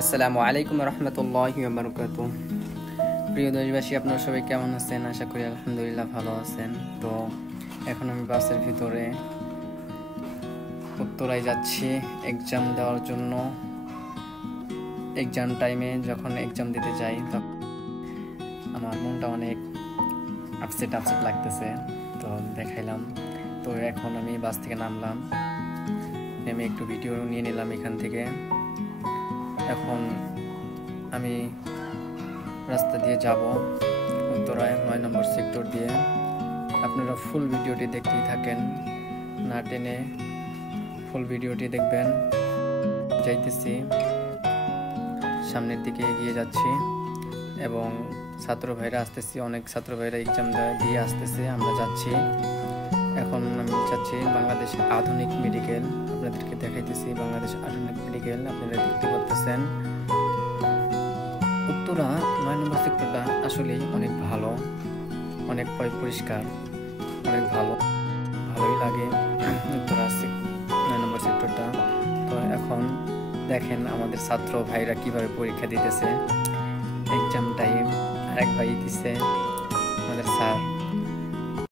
আসসালামু আলাইকুম রহমতুল্লাহি ওয়া বারাকাতুহু। প্রিয় দেশবাসী, আপনারা সবাই কেমন আছেন? আশা করি আলহামদুলিল্লাহ ভালো আছেন। তো এখন আমি বাসের ভিতরে উত্তরায় যাচ্ছি এক্সাম দেওয়ার জন্য। এক্সাম টাইমে যখন এক্সাম দিতে যাই তখন আমার মনটা অনেক আপসেট লাগতেছে, তো দেখাইলাম। তো এখন আমি বাস থেকে নামলাম, নেমে একটু ভিডিও নিয়ে নিলাম এখান থেকে। এখন আমি রাস্তা দিয়ে যাব উত্তরায় ৯ নম্বর সেক্টর দিয়ে। আপনারা ফুল ভিডিওটি দেখতেই থাকেন, না টেনে ফুল ভিডিওটি দেখবেন। যাইতেছি, সামনের দিকে এগিয়ে যাচ্ছি এবং ছাত্র ভাইরা আসতেছি, অনেক ছাত্র ভাইরা এক্সাম দিয়ে আসতেছে, আমরা যাচ্ছি। এখন আমি যাচ্ছি বাংলাদেশ আধুনিক মেডিকেল, আপনাদেরকে দেখাইতেছি বাংলাদেশ আধুনিক মেডিকেল। আপনারা দেখতে পাচ্ছেন উত্তরা ৯ নম্বর সেক্টরটা আসলেই অনেক ভালো, অনেক পরিষ্কার, অনেক ভালোই লাগে উত্তরা ৯ নম্বর সেক্টরটা। তো এখন দেখেন আমাদের ছাত্র ভাইরা কিভাবে পরীক্ষা দিতেছে। এক্সাম টাইম আরেক ভাই দিচ্ছে আমাদের স্যার।